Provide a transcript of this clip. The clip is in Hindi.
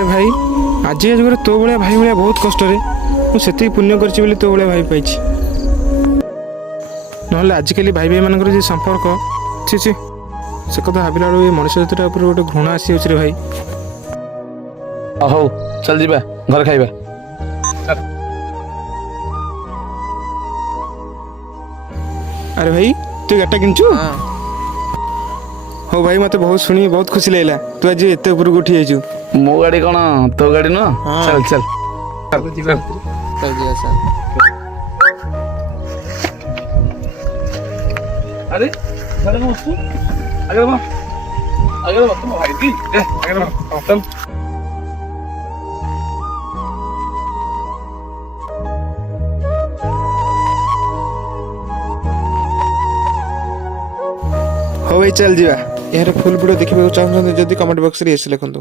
अरे भाई आज जुगे तो भाया भाई भाया बहुत कष्ट मुझे पुण्य कर तो भाया भाई पाई ना आजिकल भाई भाई मान जो संपर्क छि छि से कथा भाविला बेलू मनुष्य जातिटा गोटे घृणा आसी रे भाई। हौ चल जीवा घर खाइबा। अरे भाई तू गाटा किनचु? हो भाई मत बहुत शुणी बहुत खुशी लगला तू आज एत ऊपर उठी आइछु। मो गाड़ी कौन तो गाड़ी न चल चल चल जीवा सर। अरे चल मस्त आगे मत भाई दी आगे चल। हो भाई चल जीवा यार फुल वीडियो देखा चाहते जदि कमेंट बॉक्स रे लिखंतु।